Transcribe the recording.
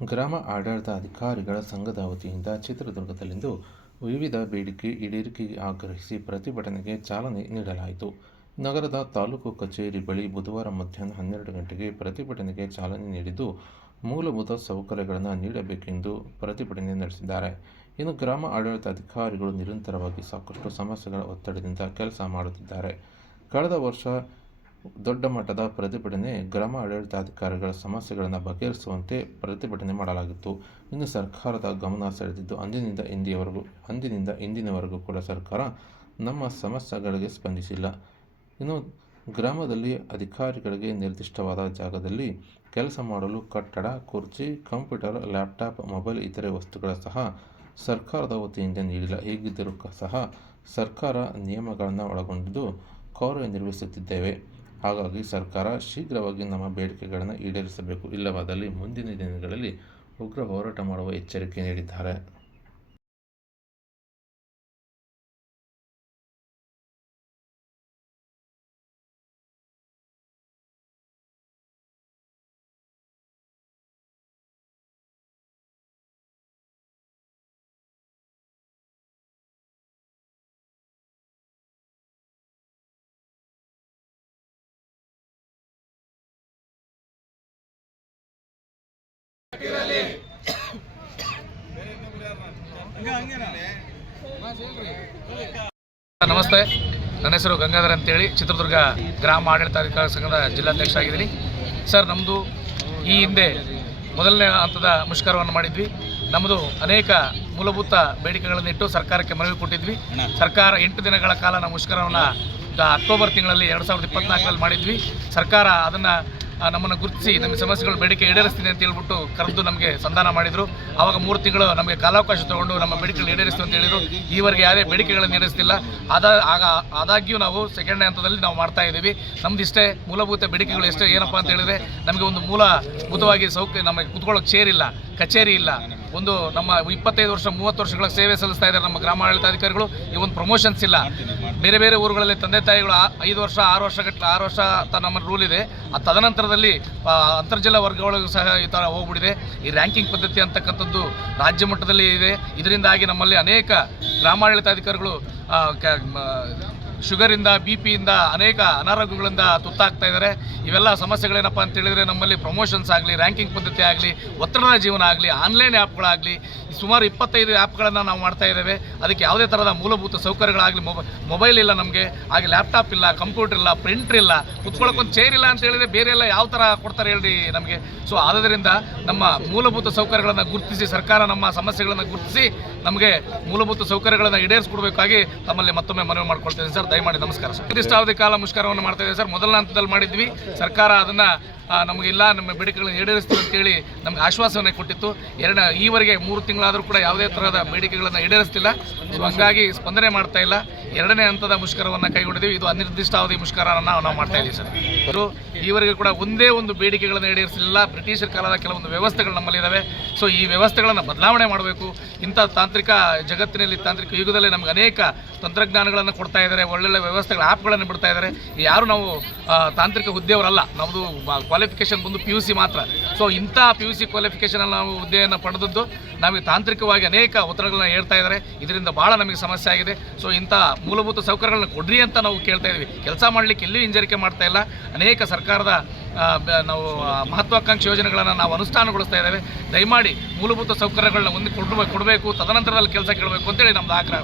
ಗ್ರಾಮ ಆಡಳಿತ ಅಧಿಕಾರಿಗಳ ಸಂಘದ ವತಿಯಿಂದ ಚಿತ್ರದುರ್ಗದಲ್ಲಿಂದು ವಿವಿಧ ಬೇಡಿಕೆ ಈಡೇರಿಕೆಗೆ ಆಗ್ರಹಿಸಿ ಪ್ರತಿಭಟನೆಗೆ ಚಾಲನೆ ನೀಡಲಾಯಿತು. ನಗರದ ತಾಲೂಕು ಕಚೇರಿ ಬಳಿ ಬುಧವಾರ ಮಧ್ಯಾಹ್ನ ಹನ್ನೆರಡು ಗಂಟೆಗೆ ಪ್ರತಿಭಟನೆಗೆ ಚಾಲನೆ ನೀಡಿದ್ದು, ಮೂಲಭೂತ ಸೌಕರ್ಯಗಳನ್ನು ನೀಡಬೇಕೆಂದು ಪ್ರತಿಭಟನೆ ನಡೆಸಿದ್ದಾರೆ. ಇನ್ನು ಗ್ರಾಮ ಆಡಳಿತ ಅಧಿಕಾರಿಗಳು ನಿರಂತರವಾಗಿ ಸಾಕಷ್ಟು ಸಮಸ್ಯೆಗಳ ಒತ್ತಡದಿಂದ ಕೆಲಸ ಮಾಡುತ್ತಿದ್ದಾರೆ. ಕಳೆದ ವರ್ಷ ದೊಡ್ಡ ಮಟ್ಟದ ಪ್ರತಿಭಟನೆ ಗ್ರಾಮ ಆಡಳಿತಾಧಿಕಾರಿಗಳ ಸಮಸ್ಯೆಗಳನ್ನು ಬಗೆಹರಿಸುವಂತೆ ಪ್ರತಿಭಟನೆ ಮಾಡಲಾಗಿತ್ತು. ಇನ್ನು ಸರ್ಕಾರದ ಗಮನ ಸೆಳೆದಿದ್ದು ಅಂದಿನಿಂದ ಇಂದಿಯವರೆಗೂ, ಅಂದಿನಿಂದ ಇಂದಿನವರೆಗೂ ಕೂಡ ಸರ್ಕಾರ ನಮ್ಮ ಸಮಸ್ಯೆಗಳಿಗೆ ಸ್ಪಂದಿಸಿಲ್ಲ. ಇನ್ನು ಗ್ರಾಮದಲ್ಲಿ ಅಧಿಕಾರಿಗಳಿಗೆ ನಿರ್ದಿಷ್ಟವಾದ ಜಾಗದಲ್ಲಿ ಕೆಲಸ ಮಾಡಲು ಕಟ್ಟಡ, ಕುರ್ಚಿ, ಕಂಪ್ಯೂಟರ್, ಲ್ಯಾಪ್ಟಾಪ್, ಮೊಬೈಲ್, ಇತರೆ ವಸ್ತುಗಳ ಸಹ ಸರ್ಕಾರದ ವತಿಯಿಂದ ನೀಡಿಲ್ಲ. ಹೀಗಿದ್ದರೂ ಸಹ ಸರ್ಕಾರ ನಿಯಮಗಳನ್ನು ಒಳಗೊಂಡಿದ್ದು ಕಾರ್ಯನಿರ್ವಹಿಸುತ್ತಿದ್ದೇವೆ. ಹಾಗಾಗಿ ಸರ್ಕಾರ ಶೀಘ್ರವಾಗಿ ನಮ್ಮ ಬೇಡಿಕೆಗಳನ್ನು ಈಡೇರಿಸಬೇಕು. ಇಲ್ಲವಾದಲ್ಲಿ ಮುಂದಿನ ದಿನಗಳಲ್ಲಿ ಉಗ್ರ ಹೋರಾಟ ಮಾಡುವ ಎಚ್ಚರಿಕೆ ನೀಡಿದ್ದಾರೆ. ನಮಸ್ತೆ. ನನ್ನ ಹೆಸರು ಗಂಗಾಧರ್ ಅಂತೇಳಿ. ಚಿತ್ರದುರ್ಗ ಗ್ರಾಮ ಆಡಳಿತಾಧಿಕಾರಿ ಸಂಘದ ಜಿಲ್ಲಾಧ್ಯಕ್ಷ ಆಗಿದ್ದೀನಿ ಸರ್ ನಮ್ಮದು ಈ ಹಿಂದೆ ಮೊದಲನೇ ಹಂತದ ಮುಷ್ಕರವನ್ನು ಮಾಡಿದ್ವಿ. ನಮ್ಮದು ಅನೇಕ ಮೂಲಭೂತ ಬೇಡಿಕೆಗಳನ್ನು ಇಟ್ಟು ಸರ್ಕಾರಕ್ಕೆ ಮನವಿ ಕೊಟ್ಟಿದ್ವಿ. ಸರ್ಕಾರ ಎಂಟು ದಿನಗಳ ಕಾಲ ನಾವು ಮುಷ್ಕರವನ್ನು ಅಕ್ಟೋಬರ್ ತಿಂಗಳಲ್ಲಿ ಎರಡು ಸಾವಿರದ ಇಪ್ಪತ್ನಾಲ್ಕರಲ್ಲಿ ಮಾಡಿದ್ವಿ. ಸರ್ಕಾರ ಅದನ್ನು ನಮ್ಮನ್ನು ಗುರುತಿಸಿ ನಮ್ಮ ಸಮಸ್ಯೆಗಳು ಬೇಡಿಕೆ ಈಡೇರಿಸ್ತೀನಿ ಅಂತ ಹೇಳ್ಬಿಟ್ಟು ಕರೆದು ನಮಗೆ ಸಂಧಾನ ಮಾಡಿದರು. ಆವಾಗ ಮೂರು ತಿಂಗಳು ನಮಗೆ ಕಾಲಾವಕಾಶ ತಗೊಂಡು ನಮ್ಮ ಬೇಡಿಕೆಗಳು ಈಡೇರಿಸ್ತೀವಿ ಅಂತ ಹೇಳಿದರು. ಈವರೆಗೆ ಯಾವುದೇ ಬೇಡಿಕೆಗಳನ್ನು ಈಡೇರಿಸ್ತಿಲ್ಲ. ಅದ ಆಗ, ಆದಾಗ್ಯೂ ನಾವು ಸೆಕೆಂಡ್ ಹಂತದಲ್ಲಿ ನಾವು ಮಾಡ್ತಾ ಇದ್ದೀವಿ. ನಮ್ದು ಇಷ್ಟೇ ಮೂಲಭೂತ ಬೇಡಿಕೆಗಳು ಎಷ್ಟೇ ಏನಪ್ಪ ಅಂತ ಹೇಳಿದ್ರೆ, ನಮಗೆ ಒಂದು ಮೂಲಭೂತವಾಗಿ ಸೌಕರ್ಯ ನಮಗೆ ಕುತ್ಕೊಳ್ಳೋಕೆ ಇಲ್ಲ, ಕಚೇರಿ ಇಲ್ಲ. ಒಂದು ನಮ್ಮ ಇಪ್ಪತ್ತೈದು ವರ್ಷ, ಮೂವತ್ತು ವರ್ಷಗಳ ಸೇವೆ ಸಲ್ಲಿಸ್ತಾ ಇದ್ದಾರೆ ನಮ್ಮ ಗ್ರಾಮಾಡಳಿತಾಧಿಕಾರಿಗಳು. ಈ ಒಂದು ಪ್ರಮೋಷನ್ಸ್ ಇಲ್ಲ. ಬೇರೆ ಬೇರೆ ಊರುಗಳಲ್ಲಿ ತಂದೆ ತಾಯಿಗಳು ಐದು ವರ್ಷ, ಆರು ವರ್ಷ ಆರು ವರ್ಷ ನಮ್ಮ ರೂಲ್ ಇದೆ. ಆ ತದನಂತರದಲ್ಲಿ ಅಂತರ್ಜಲ ವರ್ಗಗಳಿಗೂ ಸಹ ಈ ಥರ ಹೋಗ್ಬಿಟ್ಟಿದೆ. ಈ ರ್ಯಾಂಕಿಂಗ್ ಪದ್ಧತಿ ಅಂತಕ್ಕಂಥದ್ದು ರಾಜ್ಯ ಮಟ್ಟದಲ್ಲಿ ಇದೆ. ಇದರಿಂದಾಗಿ ನಮ್ಮಲ್ಲಿ ಅನೇಕ ಗ್ರಾಮಾಡಳಿತಾಧಿಕಾರಿಗಳು ಶುಗರಿಂದ, ಬಿ ಪಿಯಿಂದ ಅನೇಕ ಅನಾರೋಗ್ಯಗಳಿಂದ ತುತ್ತಾಗ್ತಾ ಇದ್ದಾರೆ. ಇವೆಲ್ಲ ಸಮಸ್ಯೆಗಳೇನಪ್ಪ ಅಂತ ಹೇಳಿದ್ರೆ ನಮ್ಮಲ್ಲಿ ಪ್ರಮೋಷನ್ಸ್ ಆಗಲಿ, ರ್ಯಾಂಕಿಂಗ್ ಪದ್ಧತಿ ಆಗಲಿ, ಒತ್ತಡದ ಜೀವನ ಆಗಲಿ, ಆನ್ಲೈನ್ ಆ್ಯಪ್ಗಳಾಗಲಿ ಸುಮಾರು ಇಪ್ಪತ್ತೈದು ಆ್ಯಪ್ಗಳನ್ನು ನಾವು ಮಾಡ್ತಾ ಇದ್ದೇವೆ. ಅದಕ್ಕೆ ಯಾವುದೇ ಥರದ ಮೂಲಭೂತ ಸೌಕರ್ಯಗಳಾಗಲಿ, ಮೊಬ, ಮೊಬೈಲ್ ಇಲ್ಲ ನಮಗೆ, ಹಾಗೆ ಲ್ಯಾಪ್ಟಾಪ್ ಇಲ್ಲ, ಕಂಪ್ಯೂಟರ್ ಇಲ್ಲ, ಪ್ರಿಂಟರ್ ಇಲ್ಲ ಕುತ್ಕೊಳ್ಳೋಕೊಂದು ಚೇರ್ ಇಲ್ಲ ಅಂತ ಹೇಳಿದ್ರೆ ಬೇರೆ ಎಲ್ಲ ಯಾವ ಥರ ಕೊಡ್ತಾರೆ ಹೇಳಿ ನಮಗೆ. ಸೊ ಆದ್ದರಿಂದ ನಮ್ಮ ಮೂಲಭೂತ ಸೌಕರ್ಯಗಳನ್ನು ಗುರುತಿಸಿ, ಸರ್ಕಾರ ನಮ್ಮ ಸಮಸ್ಯೆಗಳನ್ನು ಗುರುತಿಸಿ ನಮಗೆ ಮೂಲಭೂತ ಸೌಕರ್ಯಗಳನ್ನು ಈಡೇರಿಸ್ಕೊಡ್ಬೇಕಾಗಿ ತಮ್ಮಲ್ಲಿ ಮತ್ತೊಮ್ಮೆ ಮನವಿ ಮಾಡ್ಕೊಳ್ತೇನೆ ಸರ್. ದಯಮಾಡಿ ನಮಸ್ಕಾರ ಸರ್. ನಿರ್ದಿಷ್ಟಾವಧಿ ಕಾಲ ಮುಷ್ಕರವನ್ನು ಮಾಡ್ತಾ ಇದ್ದೇವೆ ಸರ್. ಮೊದಲ ಹಂತದಲ್ಲಿ ಮಾಡಿದ್ವಿ. ಸರ್ಕಾರ ಅದನ್ನು ನಮಗಿಲ್ಲ, ನಮ್ಮ ಬೇಡಿಕೆಗಳನ್ನು ಈಡೇರಿಸ್ತೀವಿ ಅಂತೇಳಿ ನಮಗೆ ಆಶ್ವಾಸನೆ ಕೊಟ್ಟಿತ್ತು. ಎರಡ, ಈವರೆಗೆ ಮೂರು ತಿಂಗಳಾದರೂ ಕೂಡ ಯಾವುದೇ ಥರದ ಬೇಡಿಕೆಗಳನ್ನು ಈಡೇರಿಸ್ತಿಲ್ಲ. ಸೊ, ಹಂಗಾಗಿ ಸ್ಪಂದನೆ ಮಾಡ್ತಾ ಇಲ್ಲ. ಎರಡನೇ ಹಂತದ ಮುಷ್ಕರವನ್ನು ಕೈಗೊಂಡಿದ್ದೀವಿ. ಇದು ಅನಿರ್ದಿಷ್ಟಾವಧಿ ಮುಷ್ಕರವನ್ನು ನಾವು ಮಾಡ್ತಾ ಇದ್ದೀವಿ ಸರ್. ಸೊ ಈವರೆಗೂ ಕೂಡ ಒಂದೇ ಒಂದು ಬೇಡಿಕೆಗಳನ್ನು ಈಡೇರಿಸಲಿಲ್ಲ ಬ್ರಿಟಿಷರ ಕಾಲದ ಕೆಲವೊಂದು ವ್ಯವಸ್ಥೆಗಳು ನಮ್ಮಲ್ಲಿದ್ದಾವೆ ಸೊ ಈ ವ್ಯವಸ್ಥೆಗಳನ್ನು ಬದಲಾವಣೆ ಮಾಡಬೇಕು. ಇಂಥ ತಾಂತ್ರಿಕ ಜಗತ್ತಿನಲ್ಲಿ, ತಾಂತ್ರಿಕ ಯುಗದಲ್ಲಿ ನಮ್ಗೆ ಅನೇಕ ತಂತ್ರಜ್ಞಾನಗಳನ್ನು ಕೊಡ್ತಾ ಇದ್ದಾರೆ ಒಳ್ಳೊಳ್ಳೆ ವ್ಯವಸ್ಥೆಗಳ ಆ್ಯಪ್ಗಳನ್ನು ಬಿಡ್ತಾ ಇದ್ದಾರೆ ಯಾರು ನಾವು ತಾಂತ್ರಿಕ ಹುದ್ದೆಯವರಲ್ಲ. ನಮ್ಮದು ಕ್ವಾಲಿಫಿಕೇಷನ್ ಬಂದು ಪಿ ಯು ಸಿ ಮಾತ್ರ. ಸೊ ಇಂಥ ಪಿ ಯು ಸಿ ಕ್ವಾಲಿಫಿಕೇಷನಲ್ಲಿ ನಾವು ಹುದ್ದೆಯನ್ನು ಪಡೆದದ್ದು ನಮಗೆ ತಾಂತ್ರಿಕವಾಗಿ ಅನೇಕ ಉತ್ತರಗಳನ್ನ ಹೇಳ್ತಾ ಇದ್ದಾರೆ ಇದರಿಂದ ಭಾಳ ನಮಗೆ ಸಮಸ್ಯೆ ಆಗಿದೆ. ಸೊ ಇಂಥ ಮೂಲಭೂತ ಸೌಕರ್ಯಗಳನ್ನ ಕೊಡ್ರಿ ಅಂತ ನಾವು ಕೇಳ್ತಾ ಇದ್ದೀವಿ. ಕೆಲಸ ಮಾಡಲಿಕ್ಕೆ ಎಲ್ಲೂ ಹಿಂಜರಿಕೆ ಮಾಡ್ತಾ ಇಲ್ಲ. ಅನೇಕ ಸರ್ಕಾರದ ನಾವು ಮಹತ್ವಾಕಾಂಕ್ಷಿ ಯೋಜನೆಗಳನ್ನು ನಾವು ಅನುಷ್ಠಾನಗೊಳಿಸ್ತಾ ಇದ್ದೇವೆ. ದಯಮಾಡಿ ಮೂಲಭೂತ ಸೌಕರ್ಯಗಳನ್ನ ಒಂದು ಕೊಡಬೇಕು ಕೊಡಬೇಕು. ತದನಂತರದಲ್ಲಿ ಕೆಲಸ ಕೇಳಬೇಕು ಅಂತೇಳಿ ನಮ್ದು ಆಗ್ರಹ